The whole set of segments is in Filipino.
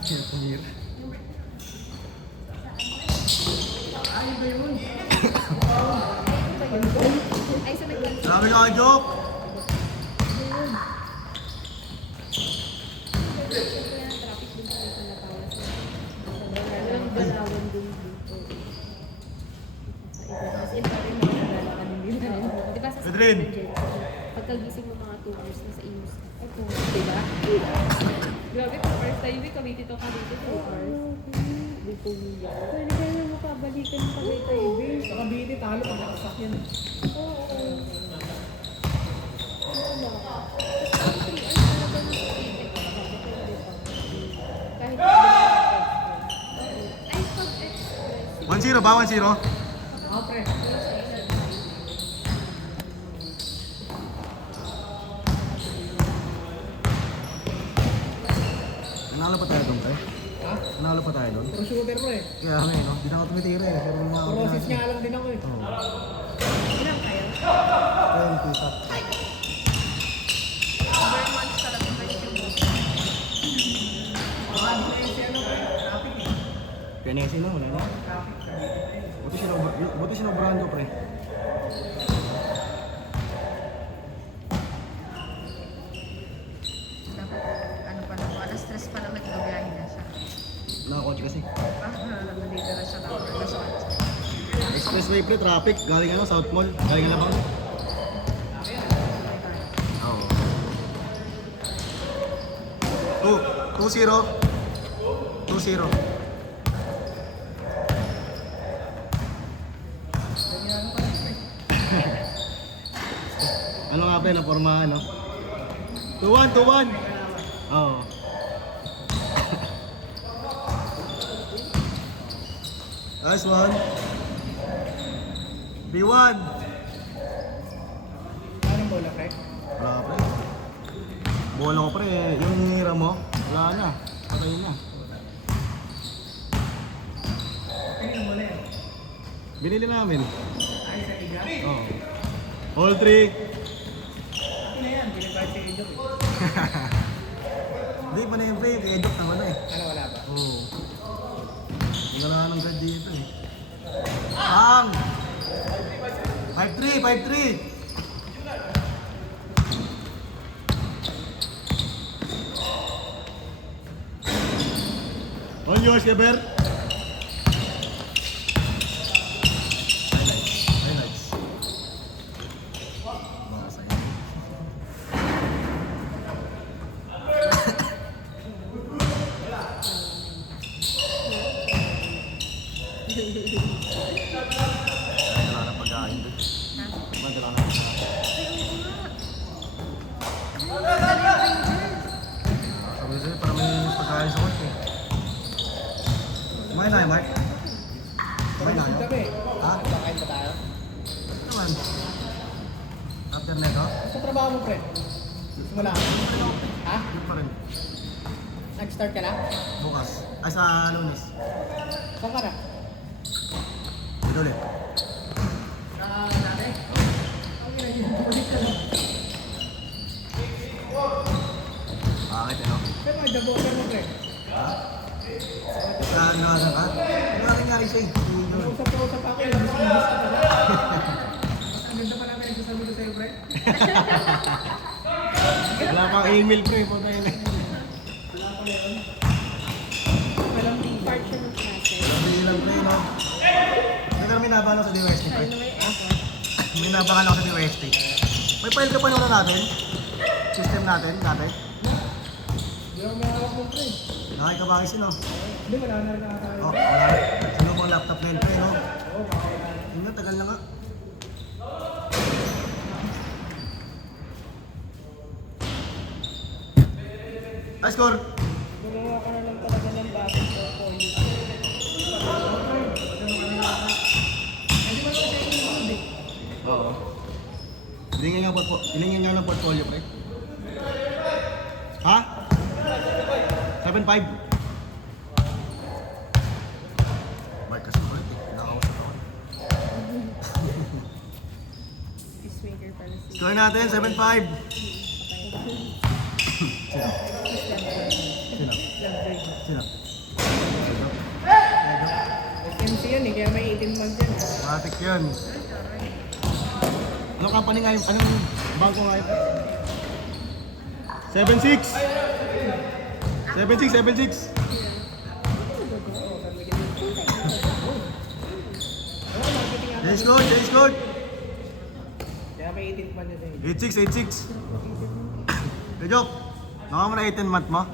Pumira. Ay, sa nagtanong. Sabi ka, joke! Walang galawan dun dito. As in, parang nalala ka ng bibig. Di ba sa Pedrin. pagkagising mo mga 2 hours na sa imus. Ito, di ba? Grabe, pa first time eh, kami dito kami dito 2 hours. Di pumiyak. Pwede kayo na makabalikan pa kayo tayo, babe. Sa Cavite, talo pag nakasakyan. Oo. Ano ba? Tapos 3 hours na ba ng feedback ko? Kahit ay, pag-express. 1-0 ba? 1-0? Ah, pre. Nanalo pa tayo doon, pre. Ha? Nanalo pa tayo doon. Pro shooter, pre. Kaya kami, no? Di na ako tumitira eh. Pero mga Process nga lang din ako eh. Oo. Ilang kayo? 20 top. Over months talaga ba yung Si ano, pre? Traffic eh. Pinesi na, wala na. Buti sinobrahan ko, pre. Ano pa naman, alas 3 pa lang nagbabiyahe na siya. Nakakotse kasi. Nandito na siya ng alas 8. Expressway, pre, traffic. Galing ano, South Mall. Galing Alabang. Oo. 2-0. 2-0. Ano nga pre, napormahan, no? 2-1, 2-1! Oo. Nice one. B1! Anong bola, pre? Wala pre. Bola ko pre, yung hira mo, wala na. Patay na. Ano yung bola eh? Binili namin. Ay, sa iga? Oo. All three. Ano yan? Binibay si Ejo eh. Hindi pa na yung pre, edok naman na eh. Ano, wala ba? Oo. Wala nang grad dito eh. Ang! 5-3, 5-3! On yours, Keber! Highlights. Baka sa'yo. Dala na pagkain doon. Dala na pagkain. Sabi sa'yo, para may pagkain sa kotse. Kumain na, Mark? Kumain na, Kami eh. Ha? Kakain pa tayo? Ano naman? After neto? Sa trabaho mo, pre? Simula ka? Ha? Yun pa rin. Nag-start ka na? Bukas. Ay, sa Lunes. Saan ka na? Dito ulit. Sa dati? Bakit, ano? Pero may dabokan mo, pre. Ha? Sa inawasan ka? Ano nangyari sa'yo? Usap-usap ako eh. Bis-bis ka pala. Mas ang ganda pa namin nagsasabi ko sa'yo, pre. Wala pang email ko eh. Punta yun eh. Walang part siya ng klase? Sabi lang ko yun, no? Pero may nabangan ako sa DOST, Ay, pre. no, may effort. May nabangan ako sa DOST. May file ka pa nung natin? System natin, dati? Hindi ako may hawak mo, pre. Nakikabangis yun, no? Hindi, wala na rin tayo. Oh, wala. Sino mong laptop na yun, pre, no? Oo, wala. Yun nga, tagal na nga. Ay, score! Gumawa ka na lang talaga ng bago sa phone. Oo. Hilingin nga ng portfolio, pre. Ha? 7.5? Marcus mo ulit eh. Nakakausap ako. Peacemaker pala si... Score natin, 7.5. Sino? Sino? side. Sino? SMC yan eh, kaya may 18 months yan. Matik yun. Anong company nga yun? Anong bangko nga yun? 7-6! 7-6! James good! Kaya may 18 months yan eh. 8-6! Kajok, naka mo na 18 month mo?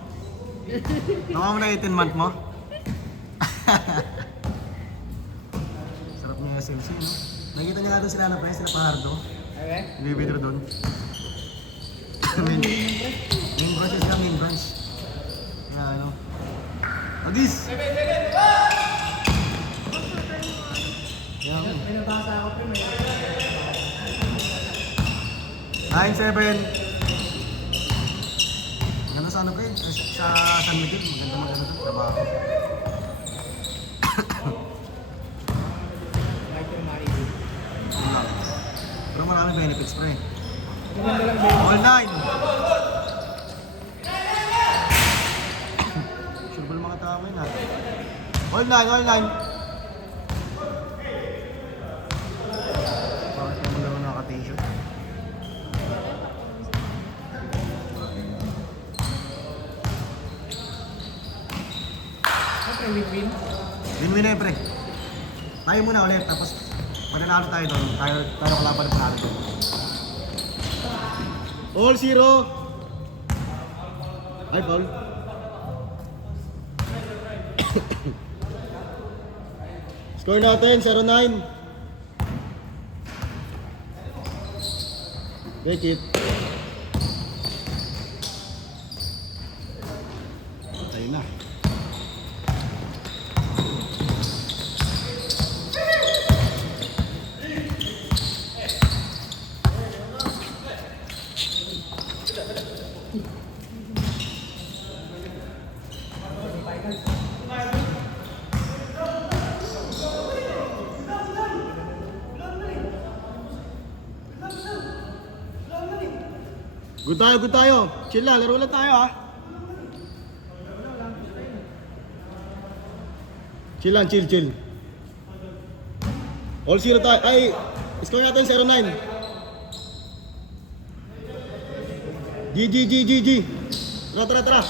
Naka mo na 18 month mo? Sarap niya SMC, no? Nakikita niya nga doon sila na pre, sila Pahardo. Okay? Bibidro doon. Main branch sila, main branch. Kaya ano. Agis! Kaya ano. May nabasa ako pre, may 9-7. Maganda sa ano pre, sa San Miguel. Maganda sa trabaho. Michael Mari. Yun lang. Pero marami benefits pre. Maganda lang ba yun? All 9! Sure ba ng mga tao yun ha? All 9! Bakit naman lang nakaka-t-shirt? Okay, win-win. Win-win na yun pre. Tayo muna ulit, tapos mananalo tayo doon. Tayo kalaban ng panalo doon. All 0! Ay, Paul. Score natin, 0-9. Take it. Tayo na. Good tayo. Chill lang, laro lang tayo ha. Chill lang, chill. All 0 tayo. Ay, score natin 0-9. GG. Tara.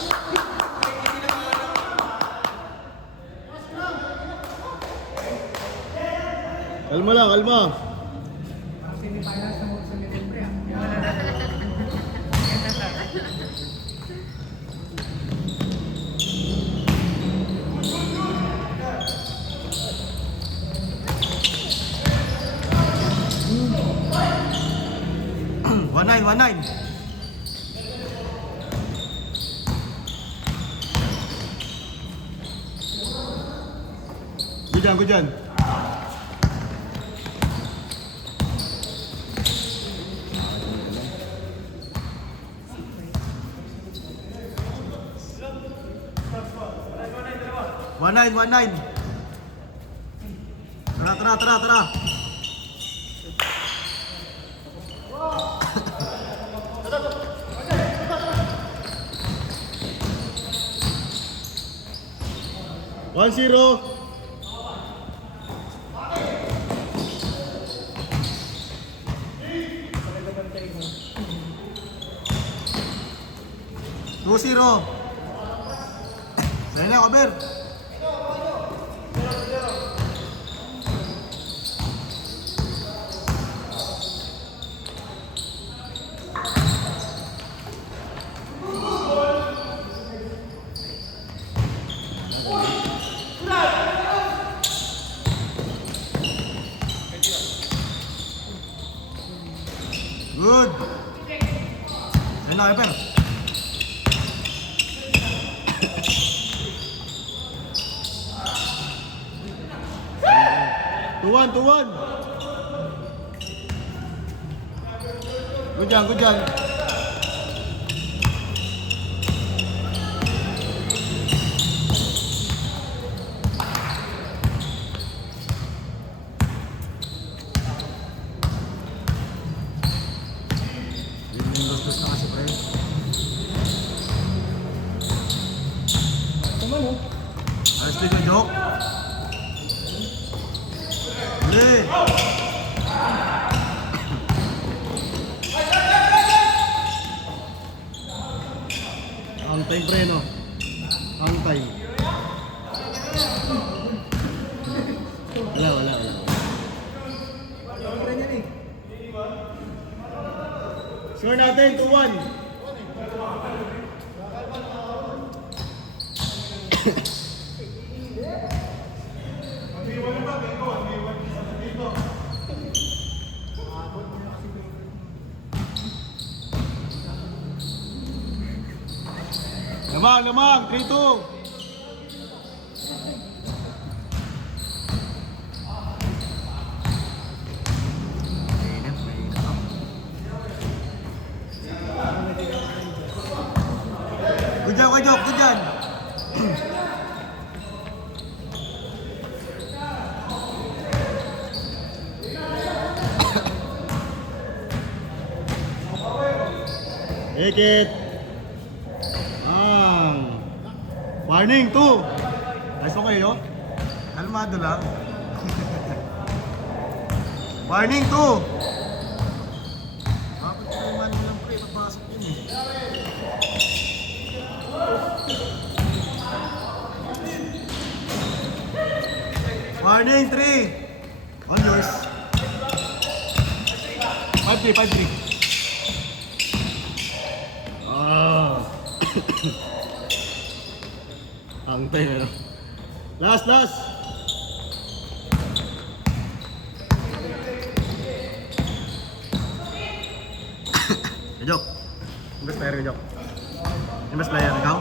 Kalma. Semifinals na mo sa Miguel pre ah. One nine. Good dyan. One nine. Tara. One 0. Two 0. Sa'yo na, cover. Good. Sa'yo na, cover. 2-1. Good dyan. Dos na kasi pre. naman oh. Alas din yung joke. Huli. Ang time pre, no? Ang time. Wala. Ang rin yan eh. Score natin, 2-1. Lamang, 3-2. Good job, good job. Take it. Warning 2. Ayos mo kayo? Kalmado lang. Warning 2. Bakit kalmado lang pre? Papasok yun eh. Warning 3. On yours. 5-3. Oh. Ang tayo meron. Last. Kajok. Yung best player, Kajok. Yung best player, ikaw?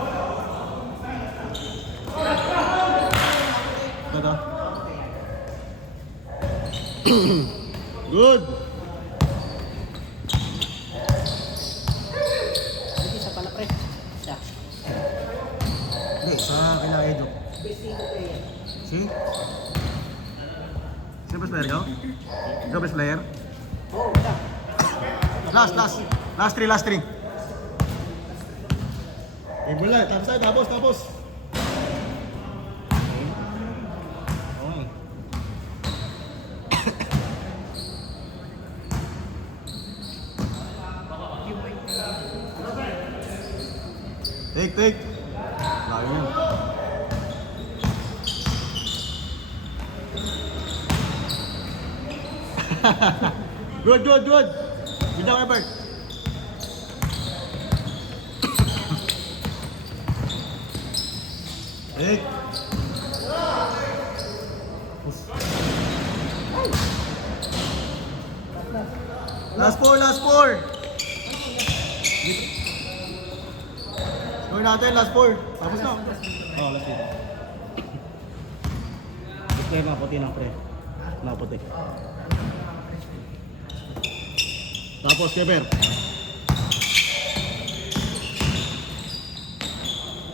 Ito. Good. Isa pala pre. Isa. Hindi, sa kailangan Kajok. See? Sino best player, ikaw? Ikaw best player? Oo, wala. Last 3. Eh, wala. Tapos. Okay. Take. Layo yan. Good. Good job, Ebert. Take. Last 4. Score natin, last 4. Tapos na. Oh, last 8. Gusto yung naputi ng pre. Naputi. Tapos, Keper.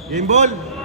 Game ball.